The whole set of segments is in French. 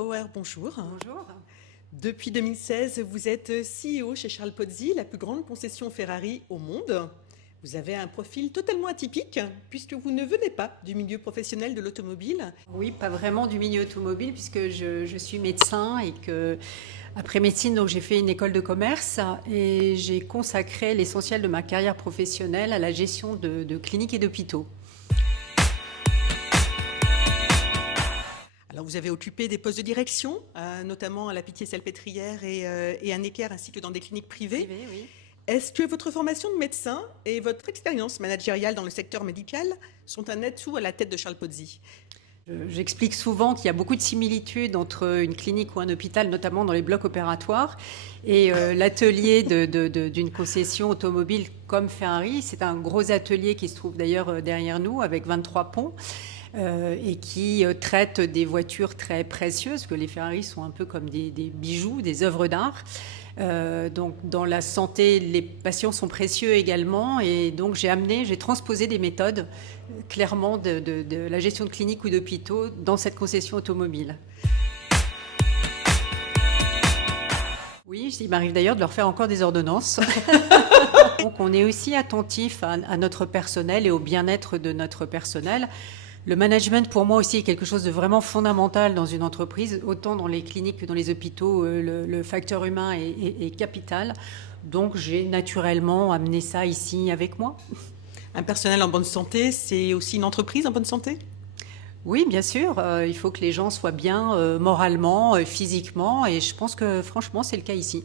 Bauer, bonjour. Bonjour. Depuis 2016, vous êtes CEO chez Charles Pozzi, la plus grande concession Ferrari au monde. Vous avez un profil totalement atypique puisque vous ne venez pas du milieu professionnel de l'automobile. Oui, pas vraiment du milieu automobile puisque je suis médecin et que après médecine, donc j'ai fait une école de commerce et j'ai consacré l'essentiel de ma carrière professionnelle à la gestion de cliniques et d'hôpitaux. Alors vous avez occupé des postes de direction, notamment à la Pitié-Salpêtrière et à Necker, ainsi que dans des cliniques privées. Privé, oui. Est-ce que votre formation de médecin et votre expérience managériale dans le secteur médical sont un atout à la tête de Charles Pozzi? J'explique souvent qu'il y a beaucoup de similitudes entre une clinique ou un hôpital, notamment dans les blocs opératoires, et l'atelier d'une concession automobile comme Ferrari. C'est un gros atelier qui se trouve d'ailleurs derrière nous, avec 23 ponts, et qui traite des voitures très précieuses, que les Ferrari sont un peu comme des bijoux, des œuvres d'art. Donc dans la santé, les patients sont précieux également, et donc j'ai transposé des méthodes clairement de la gestion de cliniques ou d'hôpitaux dans cette concession automobile. Oui, il m'arrive d'ailleurs de leur faire encore des ordonnances. Donc on est aussi attentif à notre personnel et au bien-être de notre personnel. Le management, pour moi aussi, est quelque chose de vraiment fondamental dans une entreprise. Autant dans les cliniques que dans les hôpitaux, le facteur humain est capital. Donc j'ai naturellement amené ça ici avec moi. Un personnel en bonne santé, c'est aussi une entreprise en bonne santé? Oui, bien sûr, il faut que les gens soient bien moralement, physiquement, et je pense que franchement, c'est le cas ici.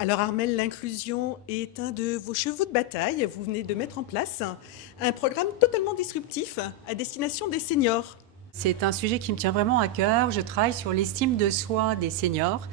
Alors Armelle, l'inclusion est un de vos chevaux de bataille. Vous venez de mettre en place un programme totalement disruptif à destination des seniors. C'est un sujet qui me tient vraiment à cœur. Je travaille sur l'estime de soi des seniors.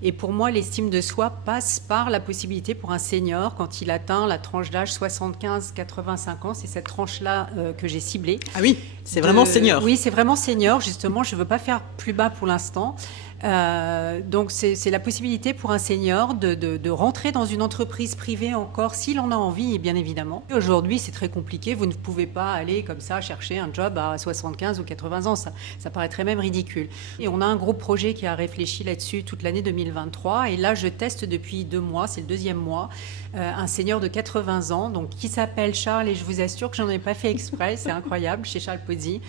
Et pour moi, l'estime de soi passe par la possibilité pour un senior, quand il atteint la tranche d'âge 75-85 ans, c'est cette tranche-là que j'ai ciblée. Ah oui, c'est vraiment senior. Oui, c'est vraiment senior, justement. Je ne veux pas faire plus bas pour l'instant. Donc c'est la possibilité pour un senior de rentrer dans une entreprise privée encore, s'il en a envie, bien évidemment. Aujourd'hui, c'est très compliqué. Vous ne pouvez pas aller comme ça chercher un job à 75 ou 80 ans. Ça paraîtrait même ridicule. Et on a un gros projet qui a réfléchi là-dessus toute l'année 2023. Et là, je teste depuis 2 mois, c'est le 2e mois, un senior de 80 ans, donc, qui s'appelle Charles. Et je vous assure que j'en ai pas fait exprès. C'est incroyable, chez Charles Pozzi.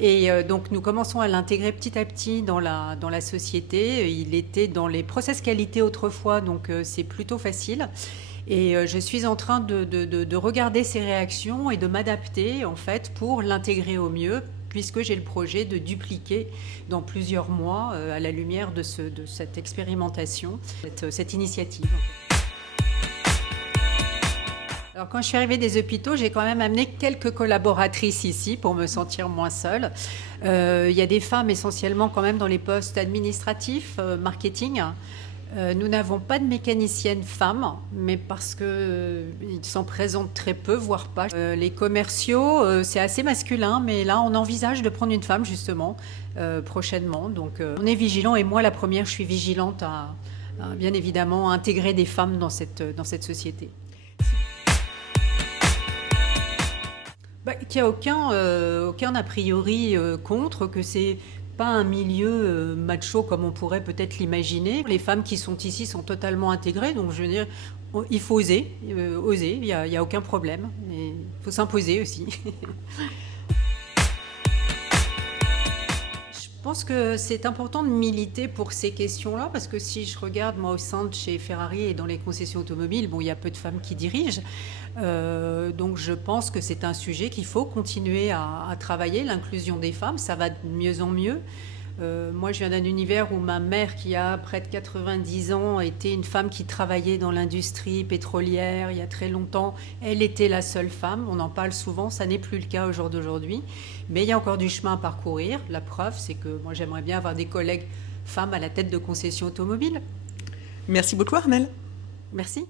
Et donc nous commençons à l'intégrer petit à petit dans la société. Il était dans les process qualité autrefois, donc c'est plutôt facile. Et je suis en train de regarder ses réactions et de m'adapter en fait pour l'intégrer au mieux, puisque j'ai le projet de dupliquer dans plusieurs mois à la lumière de cette expérimentation, cette initiative. Alors quand je suis arrivée des hôpitaux, j'ai quand même amené quelques collaboratrices ici pour me sentir moins seule. Il y a des femmes essentiellement quand même dans les postes administratifs, marketing. Nous n'avons pas de mécanicienne femme, mais parce qu'ils s'en présentent très peu, voire pas. Les commerciaux, c'est assez masculin, mais là on envisage de prendre une femme justement prochainement. Donc on est vigilant, et moi la première, je suis vigilante à bien évidemment intégrer des femmes dans cette société. Qu'il n'y a aucun a priori contre, que c'est pas un milieu macho comme on pourrait peut-être l'imaginer. Les femmes qui sont ici sont totalement intégrées, donc je veux dire, il faut oser, il n'y a aucun problème. Il faut s'imposer aussi. Je pense que c'est important de militer pour ces questions-là, parce que si je regarde moi au sein de chez Ferrari et dans les concessions automobiles, bon, il y a peu de femmes qui dirigent. Donc je pense que c'est un sujet qu'il faut continuer à travailler, l'inclusion des femmes, ça va de mieux en mieux. Moi je viens d'un univers où ma mère, qui a près de 90 ans, était une femme qui travaillait dans l'industrie pétrolière il y a très longtemps. Elle était la seule femme, on en parle souvent, ça n'est plus le cas au jour d'aujourd'hui. Mais il y a encore du chemin à parcourir. La preuve, c'est que moi j'aimerais bien avoir des collègues femmes à la tête de concessions automobiles. Merci beaucoup Armelle. Merci.